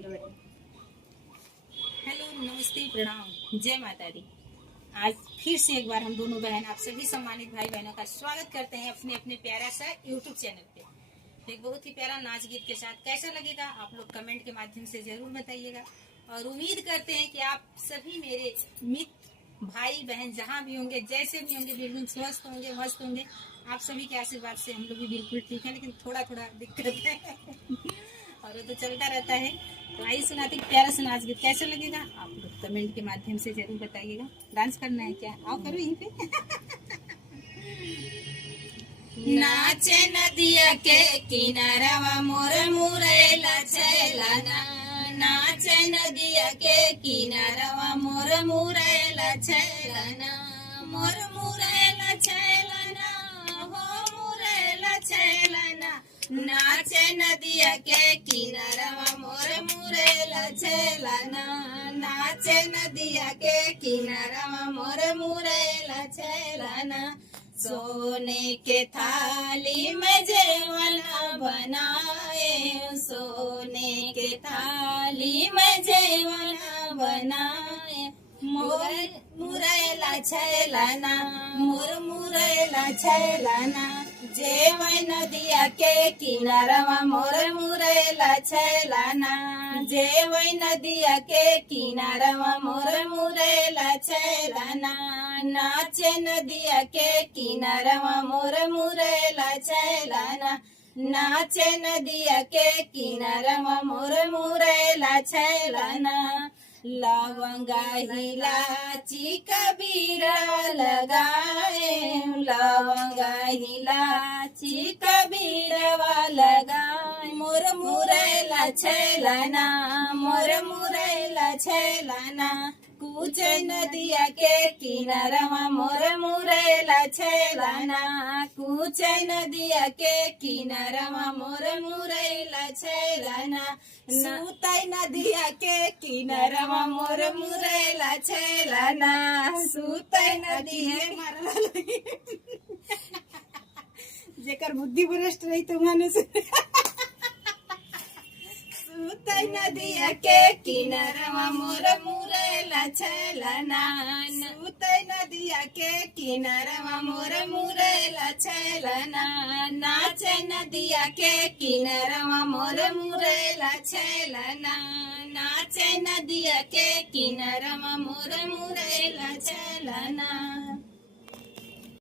चलो बेटा। हेलो, नमस्ते, प्रणाम, जय माता दी। आज फिर से एक बार हम दोनों बहन आप सभी सम्मानित भाई बहनों का स्वागत करते हैं अपने अपने प्यारा सा यूट्यूब चैनल पे एक बहुत ही प्यारा नाच गीत के साथ। कैसा लगेगा आप लोग कमेंट के माध्यम से जरूर बताइएगा। और उम्मीद करते हैं कि आप सभी मेरे मित्र भाई बहन जहाँ भी होंगे, जैसे भी होंगे, बिल्कुल स्वस्थ होंगे, मस्त होंगे। आप सभी के आशीर्वाद से हम लोग भी बिल्कुल ठीक है, लेकिन थोड़ा थोड़ा दिक्कत है और वो तो चलता रहता है। तो आइए सुनाते प्यारा सा नाच गीत। कैसा लगेगा आप लोग कमेंट के माध्यम से जरूर बताइएगा। डांस करना है क्या? आओ करो यहीं पे नाचे नदिया के किनारवा मोर मुरेला छैलाना, नाचे नदिया के किनारवा मोर मुरेला छैलाना, मोर मुरेला छैलाना, हो मुरेला छैलाना, नाचे नदिया के किनारवा मोर मुरेला छैलाना, नाचे नदिया के किनारवा मोर मुरेला छैलाना। सोने के थाली में जेवन बनाए, सोने के थाली में जेवन बनाए, मोर मुरेला छैलाना, मोर मुरेला छैलाना, जेवन नदिया के किनारवा मोर मुरेला छैलाना, जेवन नदिया के किनारवा मोर मुरेला छैलाना, नाचे नदिया के किनारवा मोर मुरेला छैलाना, नाचे नदिया के किनारवा मोर मुरेला छैलाना। लवंगा इलाची कबीरा लगाए, लवंगा इलाची कबीरवा लगाए, मोर मुरेला छैलाना, मोर मुरेला छैलाना, कुछ नदिया के किनारवा मोर मुरेला छैलाना, कुछ नदिया के किनारवा मोर मुरेला छैलाना, सूतै नदिया के किनारवा मोर मुरेला छैलाना, सूतै नदिया जेकर बुद्धि भ्रष्ट रही तो माने सूतै नदिया के किनारवा मोर मुरेला छैलाना, सूतै नदिया के किनारवा मोर मुरेला छैलाना, नाचे नदिया के किनारवा मोर मुरेला छैलाना, नाचे नदिया के किनारवा मोर मुरेला छैलाना।